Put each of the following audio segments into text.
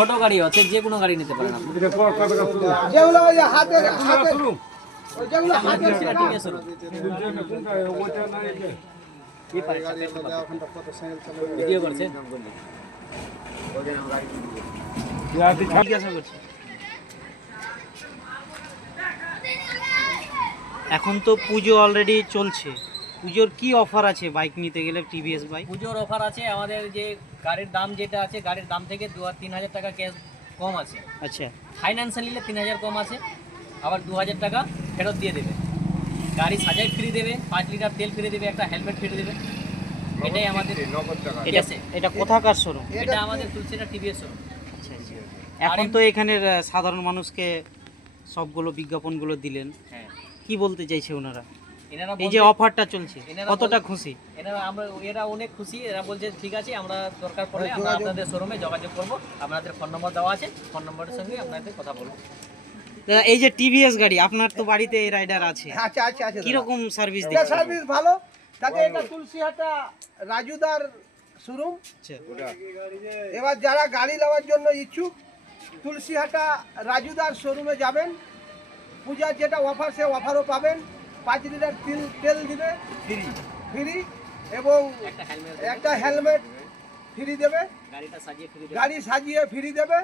ছোট গাড়ি আছে, যে কোনো গাড়ি নিতে পারেন আপনি। যেগুলো ওই হাতের শুরু ওই যেগুলো হাতের শুরু কি পারে ভিডিও করছে জিজ্ঞাসা করছে। এখন তো পুজো অলরেডি চলছে, পুজোর কি অফার আছে বাইক নিতে গেলে টিভিএস বাইক? পুজোর অফার আছে আমাদের, যে গাড়ির দাম যেটা আছে, গাড়ির দাম থেকে 2-3 হাজার টাকা ক্যাশ কম আছে। আচ্ছা, ফাইন্যান্সে নিলে 3,000 কম আছে, আবার 2,000 টাকা ফেরত দিয়ে দেবে। গাড়ি সাজাই ফ্রি দেবে, 5 লিটার তেল ফ্রি দেবে, একটা হেলমেট ফ্রি দেবে। এটাই আমাদের ঠিক আছে। এটা কোথাকার শোরুম? এটা আমাদের তুলসীরা টিভিএস শোরুম। আচ্ছা আচ্ছা। এখন তো এখানের সাধারণ মানুষকে সবগুলো বিজ্ঞাপনগুলো দিলেন, হ্যাঁ, কি বলতে চাইছে ওনারা এনারা এই যে অফারটা চলছে কতটা খুশি? এরা অনেক খুশি। এরা বলছে ঠিক আছে, আমরা দরকার পড়লে আমরা আপনাদের শোরুমে যোগাযোগ করব, আপনাদের ফোন নম্বর দেওয়া আছে, ফোন নম্বরের সঙ্গে আপনাদের কথা বলবো। এই যে টিভিএস গাড়ি, আপনার তো বাড়িতে এই রাইডার আছে, আচ্ছা আচ্ছা আচ্ছা কি রকম সার্ভিস এটা দিচ্ছে? সার্ভিস ভালো। তাতে এটা তুলসীহাটা রাজুদার শোরুম। আচ্ছা, এবার যারা গাড়ি নেওয়ার জন্য ইচ্ছুক তুলসীহাটা রাজুদার শোরুমে যাবেন। পূজার যেটা অফার সে অফারও পাবেন। 5 লিটার তেল দিবে ফ্রি এবং একটা হেলমেট ফ্রি দেবে। গাড়ি সাজিয়ে ফ্রি দেবে।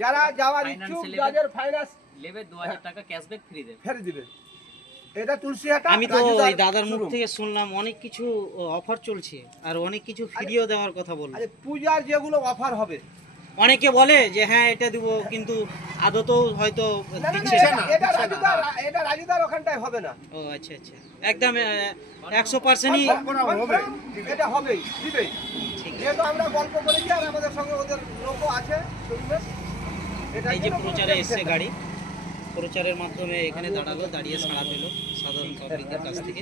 যারা যাওয়ার ইচ্ছুক, যাদের ফাইন্যান্স নেবে 2,000 টাকা ক্যাশব্যাক ফ্রি দেবে, ফেরত দিবে। এটা তুলসীহাটা আমি তো রাজুদার ওই দাদার মুখ শোরুম। থেকে শুনলাম অনেক কিছু অফার চলছে আর অনেক কিছু ফ্রিও দেওয়ার কথা বললো। আরে পূজার যেগুলো অফার হবে, অনেকে বলে যে হ্যাঁ এটা দিব, কিন্তু আদতেও হয়তো না, দিচ্ছে না। এটা রাজুদার ওখানটায় হবে না। ও আচ্ছা আচ্ছা, একদম 100%ই এটা হবেই, দিবেই। যেহেতু আমরা গল্প করেছি আর আমাদের সঙ্গে ওদের লোকও আছে শোরুমে। এই যে প্রচারে এসছে গাড়ি, প্রচারের মাধ্যমে এখানে দাঁড়ালো, দাঁড়িয়ে সাড়া পেল সাধারণ পাবলিকের কাছ থেকে।